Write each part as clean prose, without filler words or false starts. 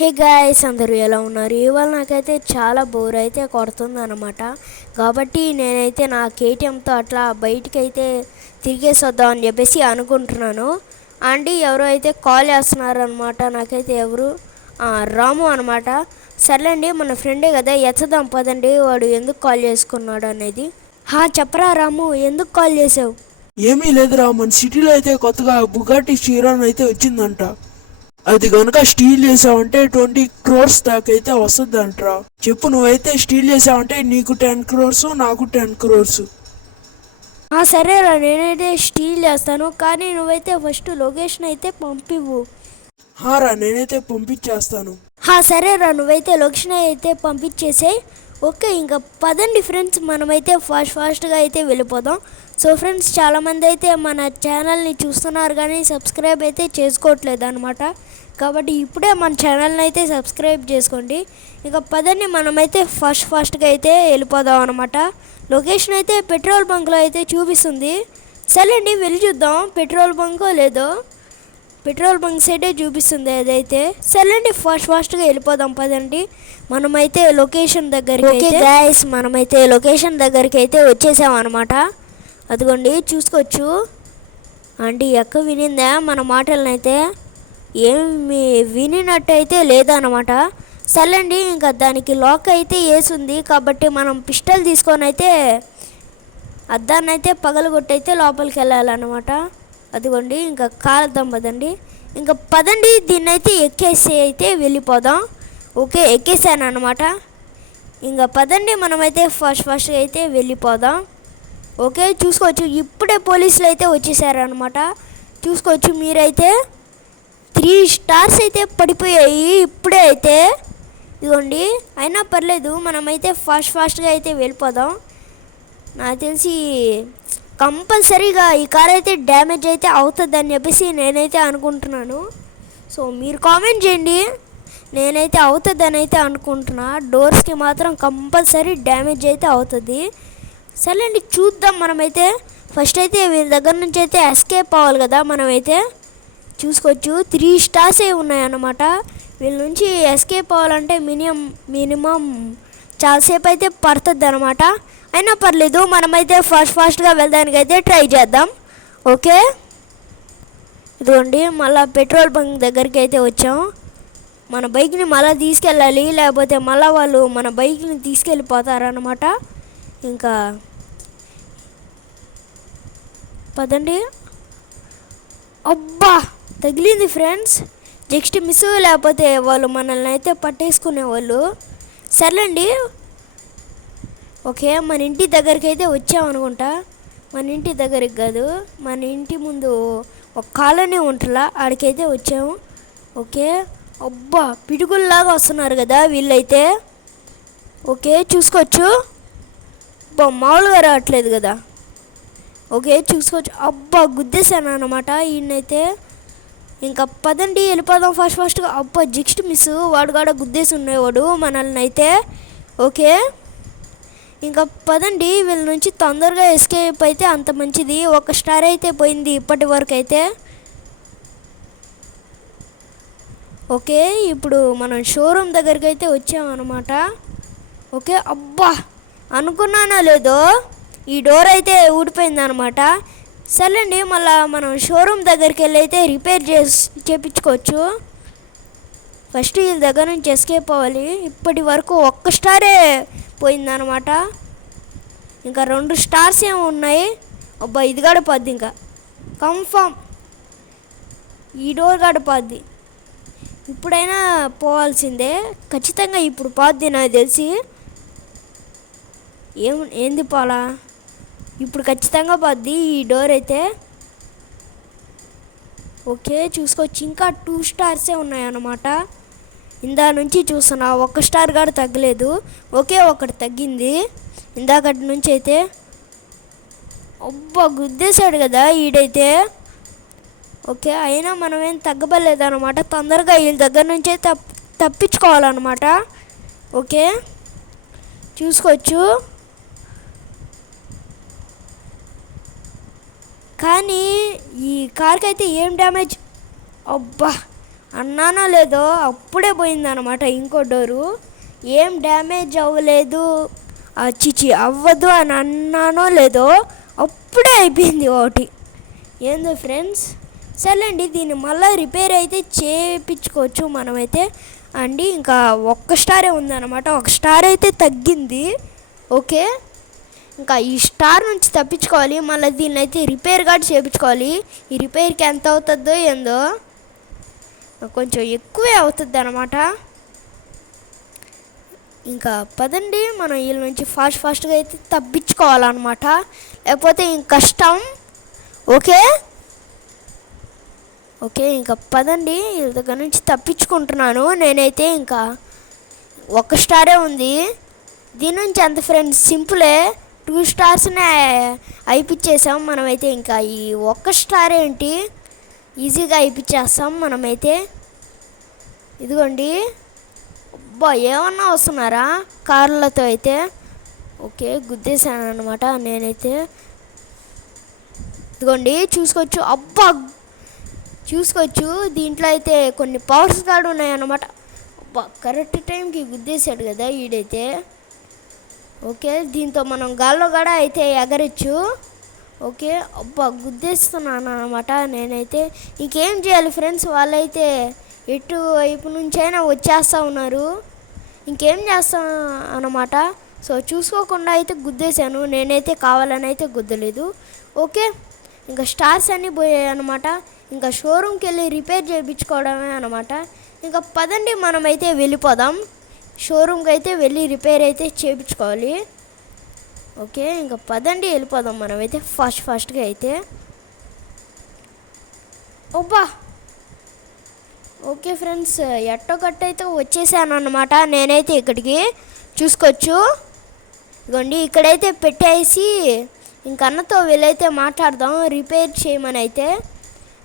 Hey guys, అందరూ ఎలా ఉన్నారు? ఇవాళ నాకైతే చాలా బోర్ అయితే కొడుతుంది అనమాట. కాబట్టి నేనైతే నా కేటీఎంతో అట్లా బయటికైతే తిరిగేసొద్దాం అని చెప్పేసి అనుకుంటున్నాను. ఆంటీ ఎవరో అయితే కాల్ చేస్తున్నారనమాట. నాకైతే ఎవరు రాము అనమాట. సర్లేండి, మన ఫ్రెండే కదా, ఎత్తదాం పదండి, వాడు ఎందుకు కాల్ చేసుకున్నాడు అనేది. చెప్పరా రాము, ఎందుకు కాల్ చేసావు? ఏమీ లేదురా, మన సిటీలో అయితే కొత్తగా బుగాటి చిరాన్ అయితే వచ్చిందంట. అది కనుక స్టీల్ చేసావంటే 20 crores దాకా అయితే వస్తుందంట్రా. చెప్పు, నువ్వైతే స్టీల్ చేసావంటే నీకు 10 crores, నాకు 10 crores. సరేరా, నేనైతే స్టీల్ చేస్తాను, కానీ నువ్వైతే ఫస్ట్ లొకేషన్ అయితే పంపివు. రా, నేనైతే పంపించేస్తాను. సరేరా, నువ్వైతే లొకేషన్ అయితే పంపించేసాయి. ఓకే, ఇంకా పదండి ఫ్రెండ్స్, మనమైతే ఫాస్ట్గా అయితే వెళ్ళిపోదాం. సో ఫ్రెండ్స్, చాలామంది అయితే మన ఛానల్ని చూస్తున్నారు కానీ సబ్స్క్రైబ్ అయితే చేసుకోవట్లేదు అనమాట. కాబట్టి ఇప్పుడే మన ఛానల్ని అయితే సబ్స్క్రైబ్ చేసుకోండి. ఇక పదండి, మనమైతే ఫాస్ట్గా అయితే వెళ్ళిపోదాం అనమాట. లొకేషన్ అయితే పెట్రోల్ బంక్లో అయితే చూపిస్తుంది. సరేండి, వెళ్ళి చూద్దాం పెట్రోల్ బంకో లేదో. పెట్రోల్ బంక్ సైడే చూపిస్తుంది అదైతే. సరేండి, ఫాస్ట్గా వెళ్ళిపోదాం పదండి. మనమైతే లొకేషన్ దగ్గరికి గాయస్, మనమైతే లొకేషన్ దగ్గరికి అయితే వచ్చేసామన్నమాట. అదిగోండి, చూసుకోవచ్చు. ఆంటీ ఎక్క వినిందా మన మాటలనైతే? ఏమి వినినట్టు అయితే లేదన్నమాట. సర్లేండి, ఇంకా దానికి లాక్ అయితే వేసింది కాబట్టి మనం పిస్టల్ తీసుకొని అయితే అద్దాన్ని అయితే పగలగొట్టయితే లోపలికి వెళ్ళాలన్నమాట. అదిగోండి, ఇంకా కాలుద్దాం పదండి. ఇంకా పదండి, దీన్ని అయితే ఎక్కేసి అయితే వెళ్ళిపోదాం. ఓకే, ఎక్కేసాను అనమాట. ఇంకా పదండి, మనమైతే ఫాస్ట్గా అయితే వెళ్ళిపోదాం. ఓకే, చూసుకోవచ్చు, ఇప్పుడే పోలీసులు అయితే వచ్చేసారనమాట. చూసుకోవచ్చు మీరైతే 3 stars అయితే పడిపోయాయి ఇప్పుడే అయితే. ఇదిగోండి, అయినా పర్లేదు, మనమైతే ఫాస్ట్గా అయితే వెళ్ళిపోదాం. నాకు తెలిసి కంపల్సరీగా ఈ కార్ అయితే డ్యామేజ్ అయితే అవుతుందని చెప్పేసి నేనైతే అనుకుంటున్నాను. సో మీరు కామెంట్ చేయండి. నేనైతే అవుతుందని అయితే అనుకుంటున్నా. డోర్స్కి మాత్రం కంపల్సరీ డ్యామేజ్ అయితే అవుతుంది. సరేండి, చూద్దాం. మనమైతే ఫస్ట్ అయితే వీళ్ళ దగ్గర నుంచి అయితే ఎస్కేప్ అవ్వాలి కదా. మనమైతే చూసుకోవచ్చు 3 stars ఉన్నాయన్నమాట. వీళ్ళ నుంచి ఎస్కేప్ అవ్వాలంటే మినిమం చాలాసేపు అయితే పడుతుంది అనమాట. అయినా పర్లేదు, మనమైతే ఫాస్ట్గా వెళ్ళడానికి అయితే ట్రై చేద్దాం. ఓకే, ఇదిగోండి, మళ్ళీ పెట్రోల్ బంక్ దగ్గరికి అయితే వచ్చాం. మన బైక్ని మళ్ళీ తీసుకెళ్ళాలి, లేకపోతే మళ్ళీ వాళ్ళు మన బైక్ని తీసుకెళ్ళిపోతారనమాట. ఇంకా పదండి. అబ్బా, తగిలింది ఫ్రెండ్స్. నెక్స్ట్ మిస్, లేకపోతే వాళ్ళు మనల్ని అయితే పట్టేసుకునేవాళ్ళు. సర్లేండి, ఓకే, మన ఇంటి దగ్గరికి అయితే వచ్చామనుకుంటా. మన ఇంటి దగ్గరికి కాదు, మన ఇంటి ముందు ఒక కాలనీ ఉంటుందా, ఆడికైతే వచ్చాము. ఓకే, అబ్బా, పిడుగుల్లాగా వస్తున్నారు కదా వీళ్ళైతే. ఓకే, చూసుకోవచ్చు. అబ్బా, మామూలుగా రావట్లేదు కదా. ఓకే, చూసుకోవచ్చు. అబ్బా, గుద్దేశాను అనమాట ఈయనైతే. ఇంకా పదండి, వెళ్ళిపోదాం ఫాస్ట్గా. అబ్బా, నెక్స్ట్ మిస్, వాడు కూడా గుద్దేసి ఉండేవాడు మనల్ని అయితే. ఓకే, ఇంకా పదండి, వీళ్ళ నుంచి తొందరగా ఎస్కేప్ అయితే అంత మంచిది. 1 star అయితే పోయింది ఇప్పటి వరకు అయితే. ఓకే, ఇప్పుడు మనం షోరూమ్ దగ్గరికి అయితే వచ్చామన్నమాట. ఓకే, అబ్బా, అనుకున్నానో లేదో ఈ డోర్ అయితే ఊడిపోయిందనమాట. సర్లేండి, మళ్ళీ మనం షోరూమ్ దగ్గరికి వెళ్ళి అయితే రిపేర్ చేయించుకోవచ్చు. ఫస్ట్ వీళ్ళ దగ్గర నుంచి ఎస్కేప్ అవ్వాలి. ఇప్పటి వరకు 1 star పోయిందనమాట. ఇంకా 2 stars ఏమో ఉన్నాయి. అబ్బా, ఇది గడపద్ది, ఇంకా కన్ఫామ్ ఈ డోర్ గడపద్ది. ఇప్పుడైనా పోవాల్సిందే ఖచ్చితంగా. ఇప్పుడు పోద్ది నాకు తెలిసి. ఏంది పోలా, ఇప్పుడు ఖచ్చితంగా పోద్ది ఈ డోర్ అయితే. ఓకే, చూసుకోవచ్చు, ఇంకా 2 stars ఉన్నాయన్నమాట. ఇందా నుంచి చూస్తున్నా 1 star కూడా తగ్గలేదు. ఓకే, ఒకటి తగ్గింది ఇందాకటి నుంచి అయితే. అబ్బా, గుద్దేశాడు కదా ఈడైతే. ఓకే, అయినా మనమేం తగ్గబలేదు అనమాట. తొందరగా వీళ్ళ దగ్గర నుంచే తప్పించుకోవాలన్నమాట. ఓకే, చూసుకోవచ్చు. కానీ ఈ కార్కి అయితే ఏం డ్యామేజ్. అబ్బా, అన్నానో లేదో అప్పుడే పోయిందనమాట ఇంకో డోరు. ఏం డ్యామేజ్ అవ్వలేదు, చిచి అవ్వదు అని అన్నానో లేదో అప్పుడే అయిపోయింది ఒకటి. ఏందో ఫ్రెండ్స్, సర్లేండి దీన్ని మళ్ళీ రిపేర్ అయితే చేయించుకోవచ్చు మనమైతే. అండి ఇంకా 1 స్టారే ఉందన్నమాట, 1 స్టార్ అయితే తగ్గింది. ఓకే, ఇంకా ఈ స్టార్ నుంచి తప్పించుకోవాలి. మళ్ళీ దీన్ని అయితే రిపేర్ కూడా చేయించుకోవాలి. ఈ రిపేర్కి ఎంత అవుతుందో ఏందో, కొంచెం ఎక్కువే అవుతుంది అన్నమాట. ఇంకా పదండి మనం వీళ్ళ నుంచి ఫాస్ట్గా అయితే తప్పించుకోవాలన్నమాట, లేకపోతే ఇంక కష్టం. ఓకే ఇంకా పదండి, వీళ్ళ దగ్గర నుంచి తప్పించుకుంటున్నాను నేనైతే. ఇంకా 1 స్టారే ఉంది, దీని నుంచి అంత ఫ్రెండ్స్ సింపులే. 2 స్టార్స్నే అయిపించేసాం మనమైతే. ఇంకా ఈ 1 స్టార్ ఏంటి, ఈజీగా అయిపించేస్తాం మనమైతే. ఇదిగోండి, అబ్బా ఏమన్నా వస్తున్నారా కార్లతో అయితే. ఓకే, గుద్దేశాను అనమాట నేనైతే. ఇదిగోండి చూసుకోవచ్చు, అబ్బా చూసుకోవచ్చు, దీంట్లో అయితే కొన్ని పవర్స్ కూడా ఉన్నాయన్నమాట. అబ్బా కరెక్ట్ టైంకి గుద్దేశాడు కదా వీడైతే. ఓకే, దీంతో మనం గాల్లో కూడా అయితే ఎగరచ్చు. ఓకే, అబ్బా గుద్దేస్తున్నాను అనమాట నేనైతే. ఇంకేం చేయాలి ఫ్రెండ్స్, వాళ్ళైతే ఎటువైపు నుంచైనా వచ్చేస్తూ ఉన్నారు, ఇంకేం చేస్తాం అన్నమాట. సో చూసుకోకుండా అయితే గుద్దేశాను నేనైతే, కావాలని అయితే గుద్దలేదు. ఓకే, ఇంకా స్టార్స్ అన్నీ పోయాయి అనమాట. ఇంకా షోరూమ్కి వెళ్ళి రిపేర్ చేయించుకోవడమే అనమాట. ఇంకా పదండి మనమైతే వెళ్ళిపోదాం, షోరూమ్కి అయితే వెళ్ళి రిపేర్ అయితే చేయించుకోవాలి. ఓకే, ఇంకా పదండి వెళ్ళిపోదాం మనమైతే ఫాస్ట్గా అయితే. ఓబ్బా ఓకే ఫ్రెండ్స్, ఎట్టొకట్టయితే వచ్చేసాను అన్నమాట నేనైతే. ఇక్కడికి చూసుకోవచ్చు, ఇదిగోండి ఇక్కడైతే పెట్టేసి ఇంక అన్నతో వీళ్ళైతే మాట్లాడదాం రిపేర్ చేయమని అయితే.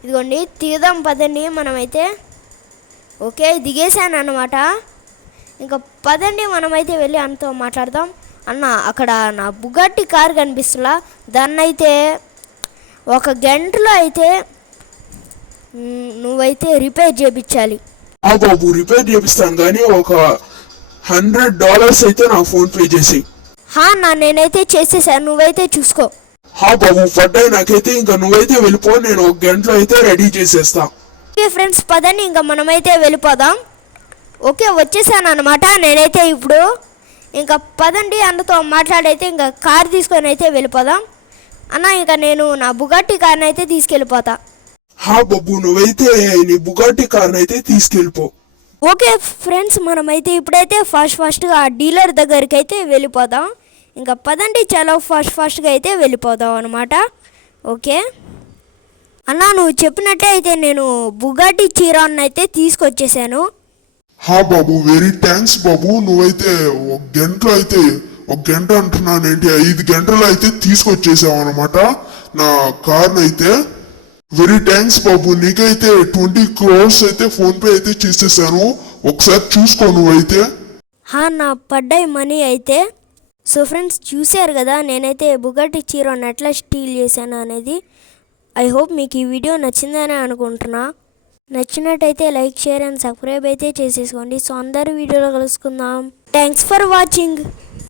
ఇదిగోండి తీద్దాం పదండి మనమైతే. ఓకే, దిగేసాను అన్నమాట. ఇంకా పదండి మనమైతే వెళ్ళి అన్నతో మాట్లాడదాం. అన్న అక్కడ నా బుగాట్టి కార్ కనిపిస్తులా, దాన్ని అయితే 1 గంటలో అయితే నువ్వైతే రిపేర్ చేయించాలి. బాబు రిపేర్ చేపిస్తాను, కానీ ఒక $100 అయితే నా ఫోన్పే చేసి. అన్న నేనైతే చేసేసాను, నువ్వైతే చూసుకో. బాబు పడ్డాయి నాకైతే, ఇంకా నువ్వైతే వెళ్ళిపో, నేను 1 గంటలో అయితే రెడీ చేసేస్తా. ఓకే ఫ్రెండ్స్ పదండి ఇంకా మనమైతే వెళ్ళిపోదాం. ఓకే వచ్చేసాను అనమాట నేనైతే ఇప్పుడు. ఇంకా పదండి అన్నతో మాట్లాడైతే ఇంకా కార్ తీసుకొని అయితే వెళ్ళిపోదాం. అన్న ఇంకా నేను నా బుగాట్టి కార్ని అయితే తీసుకెళ్ళిపోతా. బాబు నువ్వైతే నీ బుగాట్టి కార్ని అయితే తీసుకెళ్ళిపో. ఓకే ఫ్రెండ్స్ మనమైతే ఇప్పుడైతే ఫాస్ట్గా ఆ డీలర్ దగ్గరికి అయితే వెళ్ళిపోదాం. ఇంకా పదండి చాలా ఫాస్ట్గా అయితే వెళ్ళిపోదాం అనమాట. ఓకే అన్న నువ్వు చెప్పినట్టే అయితే నేను బుగాట్టి చిరాన్ అయితే తీసుకొచ్చేసాను. బాబు వెరీ థ్యాంక్స్ బాబు, నువ్వైతే 1 గంటలో అయితే, 1 గంట అంటున్నానేంటి 5 గంటలో అయితే తీసుకొచ్చేసావు అనమాట నా కార్ని అయితే. వెరీ థ్యాంక్స్ బాబు, నీకైతే 20 crores అయితే ఫోన్పే అయితే చేసేసాను, ఒకసారి చూసుకో నువ్వైతే. నా పడ్డాయి మనీ అయితే. సో ఫ్రెండ్స్ చూశారు కదా నేనైతే బుగాట్టి చిరాన్ ఎట్లా స్టీల్ చేశాను అనేది. ఐ హోప్ మీకు ఈ వీడియో నచ్చిందని అనుకుంటున్నా. నచ్చినట్టయితే లైక్ షేర్ అండ్ సబ్స్క్రైబ్ అయితే చేసేసుకోండి. సో అందరూ వీడియోలో కలుసుకుందాం. Thanks for watching.